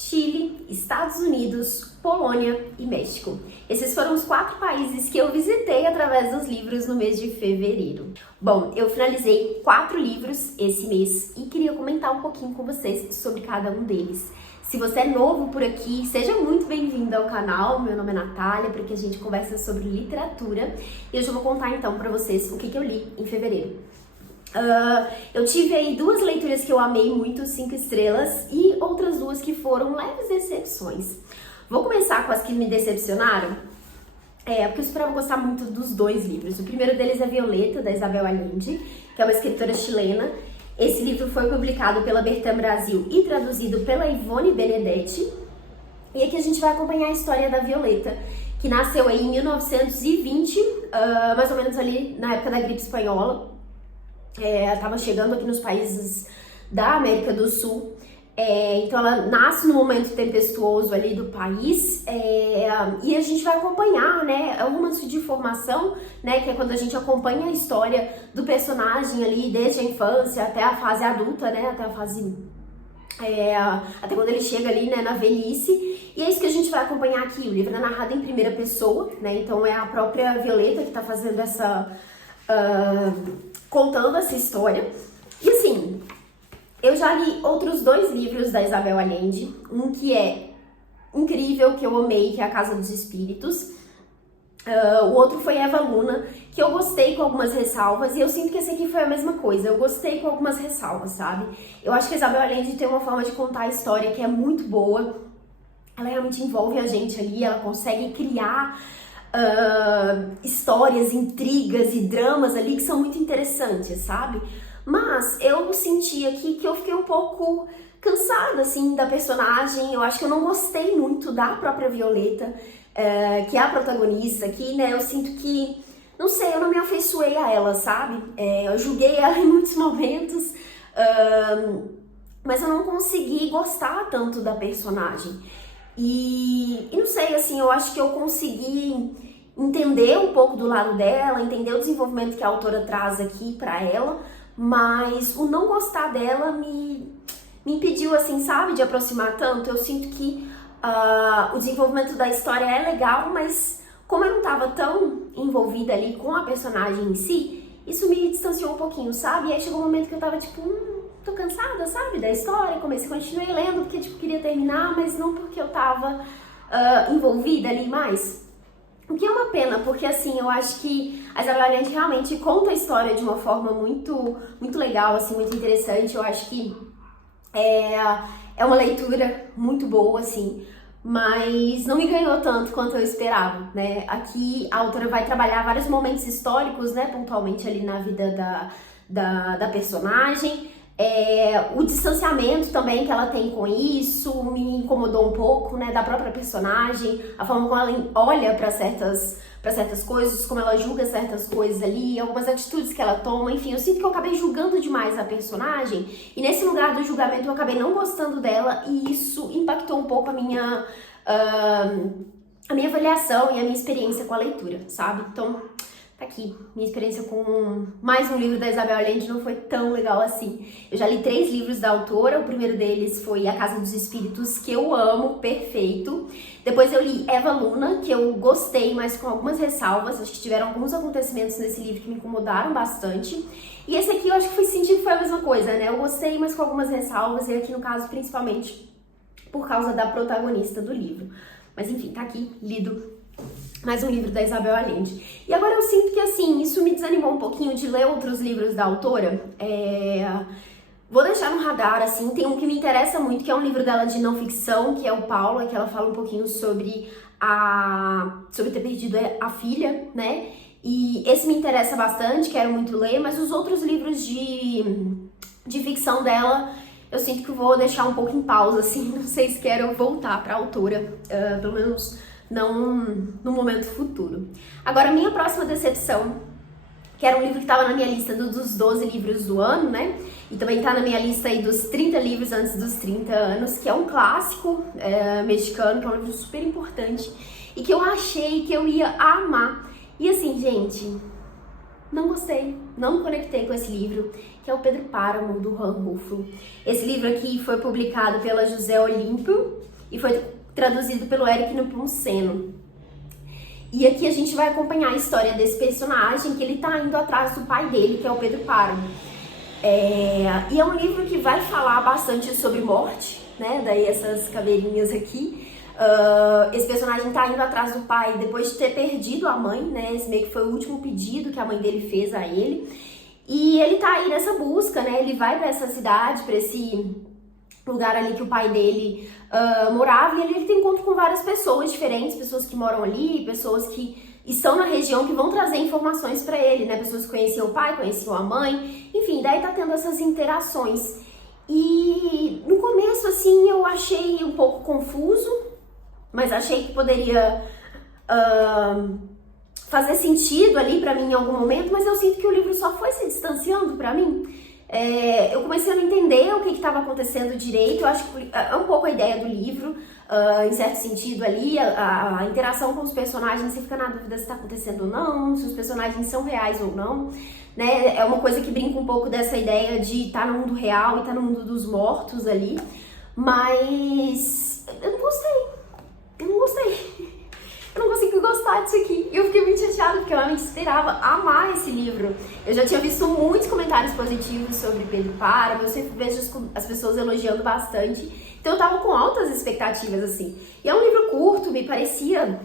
Chile, Estados Unidos, Polônia e México. Esses foram os 4 países que eu visitei através dos livros no mês de fevereiro. Bom, eu finalizei 4 livros esse mês e queria comentar um pouquinho com vocês sobre cada um deles. Se você é novo por aqui, seja muito bem-vindo ao canal. Meu nome é Natália, porque a gente conversa sobre literatura e hoje eu vou contar então pra vocês o que eu li em fevereiro. Eu tive aí 2 leituras que eu amei muito, 5 estrelas, e outras 2 que foram leves decepções. Vou começar com as que me decepcionaram, porque eu esperava gostar muito dos 2 livros. O primeiro deles é Violeta, da Isabel Allende, que é uma escritora chilena. Esse livro foi publicado pela Bertrand Brasil e traduzido pela Ivone Benedetti. E aqui a gente vai acompanhar a história da Violeta, que nasceu aí em 1920, mais ou menos ali na época da gripe espanhola. Estava chegando aqui nos países da América do Sul, então ela nasce no momento tempestuoso ali do país, e a gente vai acompanhar, né, um romance de formação, né, que é quando a gente acompanha a história do personagem ali desde a infância até a fase adulta, né, até a fase, até quando ele chega ali, né, na velhice, e é isso que a gente vai acompanhar aqui. O livro é narrado em primeira pessoa, né, então é a própria Violeta que está fazendo essa... contando essa história. E assim, eu já li outros 2 livros da Isabel Allende, um que é incrível, que eu amei, que é A Casa dos Espíritos. O outro foi Eva Luna, que eu gostei com algumas ressalvas, e eu sinto que esse aqui foi a mesma coisa, eu gostei com algumas ressalvas, sabe? Eu acho que a Isabel Allende tem uma forma de contar a história que é muito boa, ela realmente envolve a gente ali, ela consegue criar histórias, intrigas e dramas ali que são muito interessantes, sabe? Mas eu senti aqui que eu fiquei um pouco cansada, assim, da personagem. Eu acho que eu não gostei muito da própria Violeta, que é a protagonista aqui, né? Eu sinto que, não sei, eu não me afeiçoei a ela, sabe? Eu julguei ela em muitos momentos, mas eu não consegui gostar tanto da personagem. E não sei, assim, eu acho que eu consegui entender um pouco do lado dela, entender o desenvolvimento que a autora traz aqui pra ela, mas o não gostar dela me impediu, assim, sabe, de aproximar tanto. Eu sinto que o desenvolvimento da história é legal, mas como eu não tava tão envolvida ali com a personagem em si, isso me distanciou um pouquinho, sabe? E aí chegou um momento que eu tava tipo, tô cansada, sabe, da história. Continuei lendo porque, tipo, queria terminar, mas não porque eu tava envolvida ali mais. O que é uma pena, porque, assim, eu acho que a Isabel Allende realmente conta a história de uma forma muito legal, assim, muito interessante. Eu acho que é uma leitura muito boa, assim, mas não me ganhou tanto quanto eu esperava, né? Aqui a autora vai trabalhar vários momentos históricos, né, pontualmente ali na vida da personagem. O distanciamento também que ela tem com isso me incomodou um pouco, né, da própria personagem, a forma como ela olha para certas coisas, como ela julga certas coisas ali, algumas atitudes que ela toma, enfim, eu sinto que eu acabei julgando demais a personagem, e nesse lugar do julgamento eu acabei não gostando dela, e isso impactou um pouco a minha avaliação e a minha experiência com a leitura, sabe? Então, tá aqui, minha experiência com mais um livro da Isabel Allende não foi tão legal assim. Eu já li 3 livros da autora, o primeiro deles foi A Casa dos Espíritos, que eu amo, perfeito. Depois eu li Eva Luna, que eu gostei, mas com algumas ressalvas. Acho que tiveram alguns acontecimentos nesse livro que me incomodaram bastante. E esse aqui eu acho que foi sentido que foi a mesma coisa, né? Eu gostei, mas com algumas ressalvas, e aqui no caso principalmente por causa da protagonista do livro. Mas enfim, tá aqui, lido mais um livro da Isabel Allende. E agora eu sinto que, assim, isso me desanimou um pouquinho de ler outros livros da autora. Vou deixar no radar, assim, tem um que me interessa muito, que é um livro dela de não ficção, que é o Paula, que ela fala um pouquinho sobre ter perdido a filha, né? E esse me interessa bastante, quero muito ler, mas os outros livros de ficção dela, eu sinto que eu vou deixar um pouco em pausa, assim, não sei se quero voltar pra autora, pelo menos não no momento futuro. Agora, a minha próxima decepção, que era um livro que estava na minha lista dos 12 livros do ano, né? E também tá na minha lista aí dos 30 livros antes dos 30 anos, que é um clássico mexicano, que é um livro super importante e que eu achei que eu ia amar. E assim, gente, não gostei, não me conectei com esse livro, que é o Pedro Páramo, do Juan Rulfo. Esse livro aqui foi publicado pela José Olímpio, e foi traduzido pelo Eric Nepomuceno. E aqui a gente vai acompanhar a história desse personagem, que ele tá indo atrás do pai dele, que é o Pedro Páramo. E é um livro que vai falar bastante sobre morte, né? Daí essas caveirinhas aqui. Esse personagem tá indo atrás do pai depois de ter perdido a mãe, né? Esse meio que foi o último pedido que a mãe dele fez a ele. E ele tá aí nessa busca, né? Ele vai pra essa cidade, pra esse lugar ali que o pai dele morava, e ele tem encontro com várias pessoas diferentes, pessoas que moram ali, pessoas que estão na região, que vão trazer informações pra ele, né? Pessoas que conheciam o pai, conheciam a mãe, enfim, daí tá tendo essas interações. E no começo, assim, eu achei um pouco confuso, mas achei que poderia fazer sentido ali pra mim em algum momento, mas eu sinto que o livro só foi se distanciando pra mim. Eu comecei a não entender o que estava acontecendo direito. Eu acho que é um pouco a ideia do livro, em certo sentido ali, a interação com os personagens, você fica na dúvida se está acontecendo ou não, se os personagens são reais ou não, né? É uma coisa que brinca um pouco dessa ideia de estar no mundo real e estar no mundo dos mortos ali, mas eu não gostei. Eu não consegui gostar disso aqui. Eu fiquei muito chateada porque eu realmente esperava amar esse livro. Eu já tinha visto muitos comentários positivos sobre Pedro Páramo, eu sempre vejo as pessoas elogiando bastante. Então eu tava com altas expectativas, assim. E é um livro curto, me parecia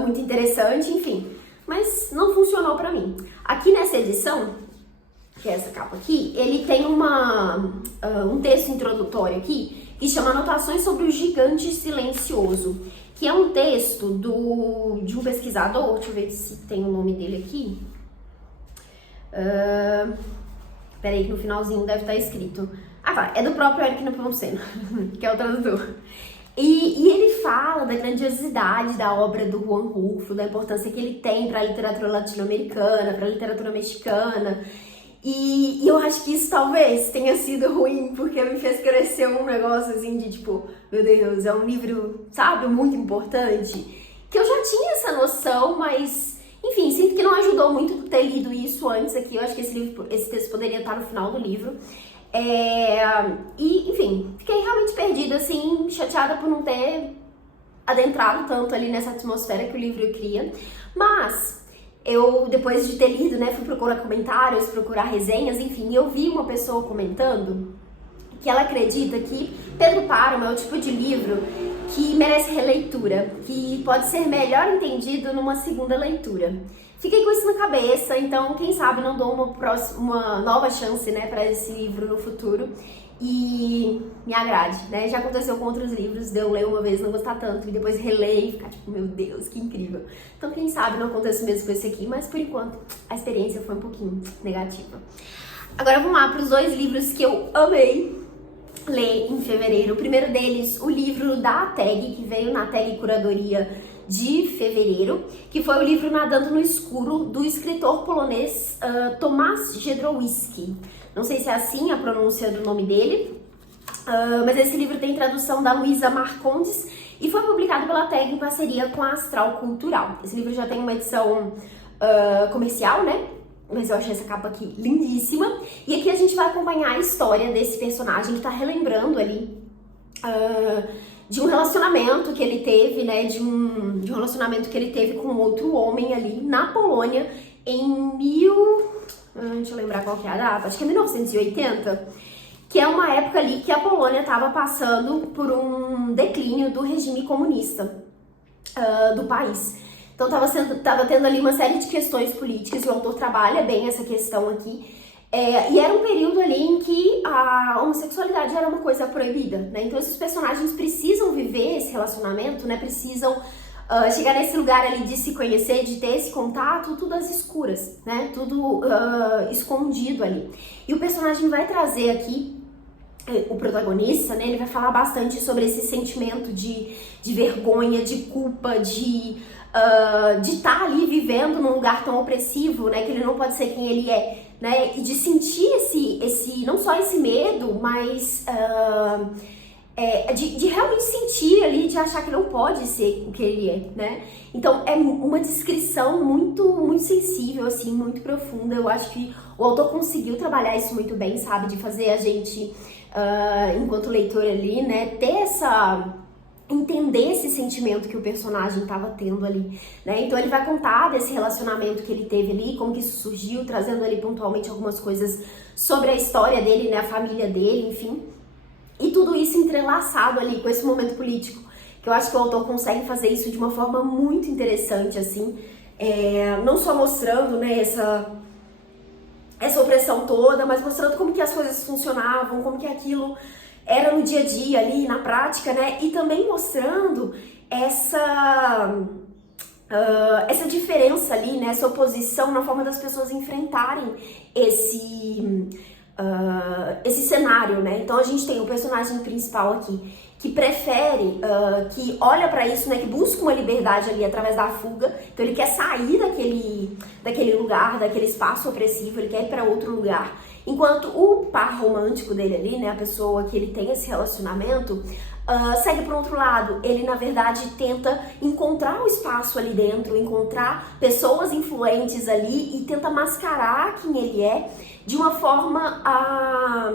muito interessante, enfim. Mas não funcionou pra mim. Aqui nessa edição, que é essa capa aqui, ele tem um texto introdutório aqui que chama Anotações sobre o Gigante Silencioso, que é um texto de um pesquisador, deixa eu ver se tem o nome dele aqui. Peraí que no finalzinho deve estar escrito. É do próprio Eric Nepomuceno, que é o tradutor. E ele fala da grandiosidade da obra do Juan Rulfo, da importância que ele tem para a literatura latino-americana, para a literatura mexicana. E eu acho que isso talvez tenha sido ruim, porque me fez crescer um negócio assim de tipo, meu Deus, é um livro, sabe, muito importante. Que eu já tinha essa noção, mas, enfim, sinto que não ajudou muito ter lido isso antes aqui. Eu acho que esse texto poderia estar no final do livro. E, enfim, fiquei realmente perdida, assim, chateada por não ter adentrado tanto ali nessa atmosfera que o livro cria. Mas eu, depois de ter lido, né, fui procurar comentários, procurar resenhas, enfim, eu vi uma pessoa comentando que ela acredita que Pedro Páramo é o tipo de livro que merece releitura, que pode ser melhor entendido numa segunda leitura. Fiquei com isso na cabeça, então quem sabe não dou uma nova chance, né, para esse livro no futuro e me agrade, né? Já aconteceu com outros livros, de eu ler uma vez, não gostar tanto, e depois reler e ficar tipo, meu Deus, que incrível. Então quem sabe não acontece mesmo com esse aqui, mas por enquanto a experiência foi um pouquinho negativa. Agora vamos lá para os dois livros que eu amei ler em fevereiro. O primeiro deles, o livro da tag, que veio na tag Curadoria de fevereiro, que foi o livro Nadando no Escuro, do escritor polonês Tomasz Jedrowiecki. Não sei se é assim a pronúncia do nome dele, mas esse livro tem tradução da Luísa Marcondes e foi publicado pela tag em parceria com a Astral Cultural. Esse livro já tem uma edição comercial, né? Mas eu achei essa capa aqui lindíssima. E aqui a gente vai acompanhar a história desse personagem que tá relembrando ali de um relacionamento que ele teve, né? De um relacionamento que ele teve com outro homem ali na Polônia em deixa eu lembrar qual que é a data, acho que é 1980, que é uma época ali que a Polônia estava passando por um declínio do regime comunista do país. Então tava tendo ali uma série de questões políticas e o autor trabalha bem essa questão aqui. E era um período ali em que a homossexualidade era uma coisa proibida, né? Então esses personagens precisam viver esse relacionamento, né? Precisam chegar nesse lugar ali de se conhecer, de ter esse contato, tudo às escuras, né? Tudo escondido ali. E o personagem vai trazer aqui, o protagonista, né? Ele vai falar bastante sobre esse sentimento de vergonha, de culpa, de estar ali vivendo num lugar tão opressivo, né? Que ele não pode ser quem ele é, né? E de sentir esse não só esse medo, mas de realmente sentir ali, de achar que não pode ser o que ele é, né? Então é uma descrição muito, muito sensível, assim, muito profunda. Eu acho que o autor conseguiu trabalhar isso muito bem, sabe? De fazer a gente, enquanto leitor ali, né, ter entender esse sentimento que o personagem estava tendo ali, né? Então ele vai contar desse relacionamento que ele teve ali, como que isso surgiu, trazendo ali pontualmente algumas coisas sobre a história dele, né? A família dele, enfim. E tudo isso entrelaçado ali com esse momento político, que eu acho que o autor consegue fazer isso de uma forma muito interessante, assim, não só mostrando, né, essa opressão toda, mas mostrando como que as coisas funcionavam, como que aquilo era no dia a dia ali, na prática, né? E também mostrando essa diferença ali, né? Essa oposição na forma das pessoas enfrentarem esse cenário, né? Então a gente tem o personagem principal aqui que prefere, que olha pra isso, né? Que busca uma liberdade ali através da fuga. Então ele quer sair daquele lugar, daquele espaço opressivo, ele quer ir pra outro lugar. Enquanto o par romântico dele ali, né? A pessoa que ele tem esse relacionamento, segue por outro lado. Ele, na verdade, tenta encontrar o espaço ali dentro, encontrar pessoas influentes ali e tenta mascarar quem ele é de uma forma a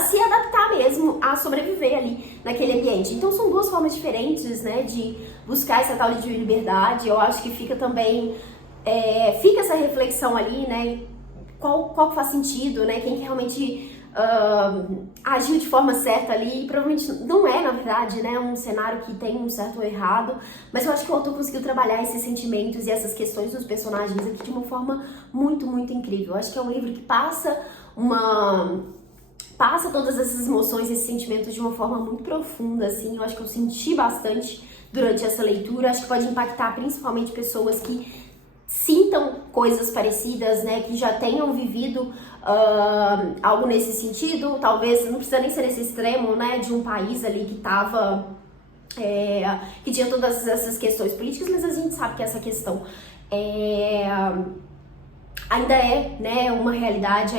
se adaptar mesmo, a sobreviver ali naquele ambiente. Então são duas formas diferentes, né, de buscar essa tal de liberdade. Eu acho que fica também, fica essa reflexão ali, né, qual faz sentido, né, quem que realmente agiu de forma certa ali. Provavelmente não é, na verdade, né, um cenário que tem um certo ou errado, mas eu acho que o autor conseguiu trabalhar esses sentimentos e essas questões dos personagens aqui de uma forma muito, muito incrível. Eu acho que é um livro que passa todas essas emoções, esses sentimentos de uma forma muito profunda, assim. Eu acho que eu senti bastante durante essa leitura. Acho que pode impactar principalmente pessoas que sintam coisas parecidas, né, que já tenham vivido algo nesse sentido. Talvez não precisa nem ser nesse extremo, né, de um país ali que tava que tinha todas essas questões políticas, mas a gente sabe que essa questão ainda né, uma realidade,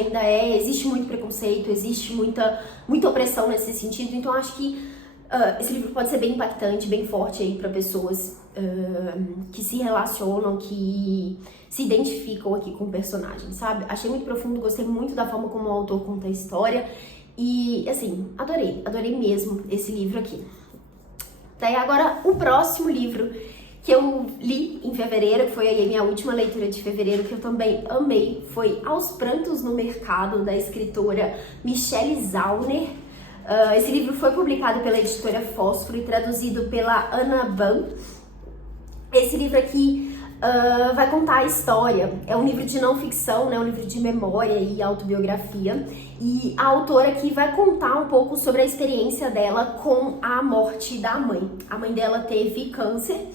existe muito preconceito, existe muita opressão nesse sentido. Então acho que esse livro pode ser bem impactante, bem forte aí para pessoas que se relacionam, que se identificam aqui com o personagem, sabe? Achei muito profundo, gostei muito da forma como o autor conta a história e, assim, adorei mesmo esse livro aqui. Daí agora o próximo livro que eu li em fevereiro, que foi aí a minha última leitura de fevereiro, que eu também amei, foi Aos Prantos no Mercado, da escritora Michelle Zauner. Esse livro foi publicado pela editora Fósforo e traduzido pela Ana Ban. Esse livro aqui vai contar a história, é um livro de não ficção, né, um livro de memória e autobiografia, e a autora aqui vai contar um pouco sobre a experiência dela com a morte da mãe. A mãe dela teve câncer,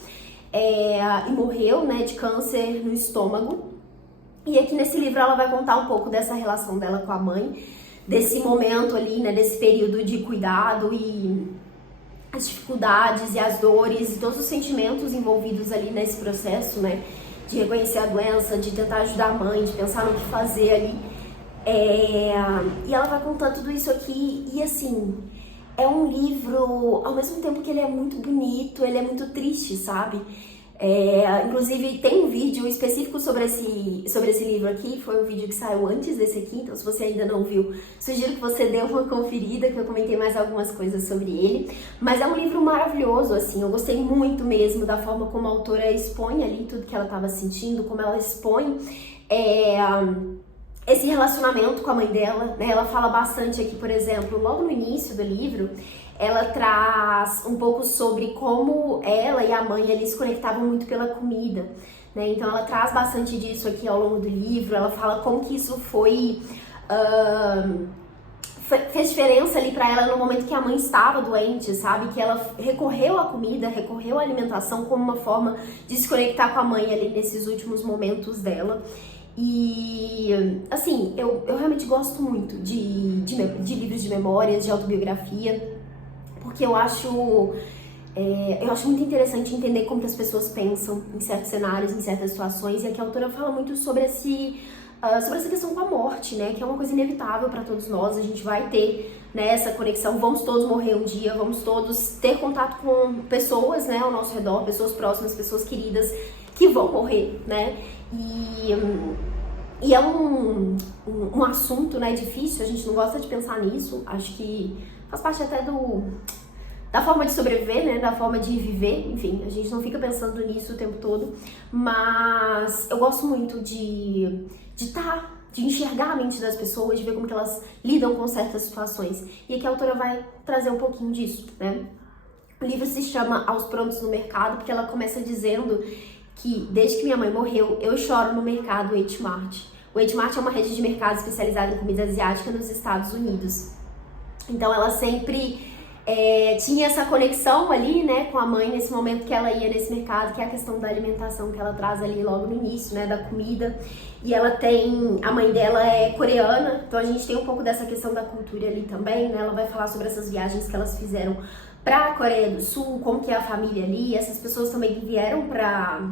e morreu, né, de câncer no estômago. E aqui nesse livro ela vai contar um pouco dessa relação dela com a mãe, desse momento ali, né, desse período de cuidado e as dificuldades e as dores e todos os sentimentos envolvidos ali nesse processo, né, de reconhecer a doença, de tentar ajudar a mãe, de pensar no que fazer ali. E ela vai contar tudo isso aqui e, assim, é um livro, ao mesmo tempo que ele é muito bonito, ele é muito triste, sabe? Inclusive tem um vídeo específico sobre esse livro aqui, foi um vídeo que saiu antes desse aqui, então se você ainda não viu, sugiro que você dê uma conferida, que eu comentei mais algumas coisas sobre ele. Mas é um livro maravilhoso, assim, eu gostei muito mesmo da forma como a autora expõe ali tudo que ela estava sentindo, como ela expõe esse relacionamento com a mãe dela, né? Ela fala bastante aqui, por exemplo, logo no início do livro, ela traz um pouco sobre como ela e a mãe, eles se conectavam muito pela comida, né? Então ela traz bastante disso aqui ao longo do livro, ela fala como que isso fez diferença ali pra ela no momento que a mãe estava doente, sabe? Que ela recorreu à comida, recorreu à alimentação como uma forma de se conectar com a mãe ali nesses últimos momentos dela. E, assim, eu realmente gosto muito de livros de memórias, de autobiografia, porque eu acho muito interessante entender como que as pessoas pensam em certos cenários, em certas situações, e aqui a autora fala muito sobre essa questão com a morte, né, que é uma coisa inevitável para todos nós. A gente vai ter, né, essa conexão, vamos todos morrer um dia, vamos todos ter contato com pessoas, né, ao nosso redor, pessoas próximas, pessoas queridas que vão morrer, né, e é um assunto, né, difícil, a gente não gosta de pensar nisso, acho que faz parte até da forma de sobreviver, né, da forma de viver, enfim, a gente não fica pensando nisso o tempo todo, mas eu gosto muito de enxergar a mente das pessoas, de ver como que elas lidam com certas situações. E aqui a autora vai trazer um pouquinho disso, né? O livro se chama Aos Prontos no Mercado, porque ela começa dizendo que desde que minha mãe morreu, eu choro no mercado H Mart. O H Mart é uma rede de mercado especializada em comida asiática nos Estados Unidos. Então ela sempre tinha essa conexão ali, né, com a mãe nesse momento que ela ia nesse mercado, que é a questão da alimentação que ela traz ali logo no início, né, da comida. E ela a mãe dela é coreana, então a gente tem um pouco dessa questão da cultura ali também, né? Ela vai falar sobre essas viagens que elas fizeram para a Coreia do Sul, como que é a família ali. Essas pessoas também vieram para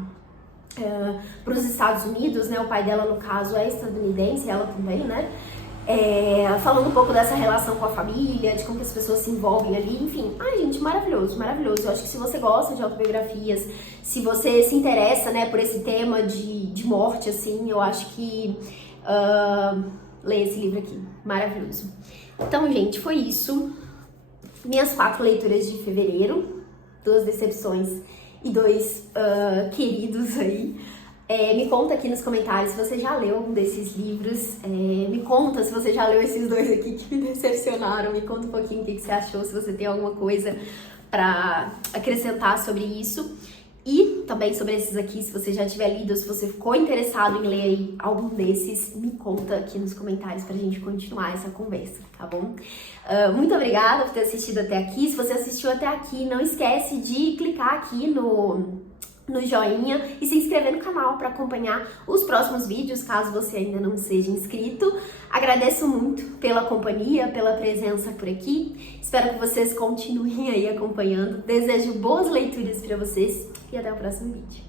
os Estados Unidos, né? O pai dela, no caso, é estadunidense, ela também, né? Falando um pouco dessa relação com a família, de como que as pessoas se envolvem ali, enfim. Ai, gente, maravilhoso, maravilhoso. Eu acho que se você gosta de autobiografias, se você se interessa, né, por esse tema de morte, assim, eu acho que leia esse livro aqui, maravilhoso. Então, gente, foi isso. Minhas 4 leituras de fevereiro, 2 decepções e 2 queridos aí. Me conta aqui nos comentários se você já leu um desses livros, me conta se você já leu esses 2 aqui que me decepcionaram, me conta um pouquinho o que você achou, se você tem alguma coisa pra acrescentar sobre isso. E também sobre esses aqui, se você já tiver lido, se você ficou interessado em ler aí algum desses, me conta aqui nos comentários pra gente continuar essa conversa, tá bom? Muito obrigada por ter assistido até aqui. Se você assistiu até aqui, não esquece de clicar aqui no joinha e se inscrever no canal para acompanhar os próximos vídeos, caso você ainda não seja inscrito. Agradeço muito pela companhia, pela presença por aqui. Espero que vocês continuem aí acompanhando. Desejo boas leituras para vocês e até o próximo vídeo.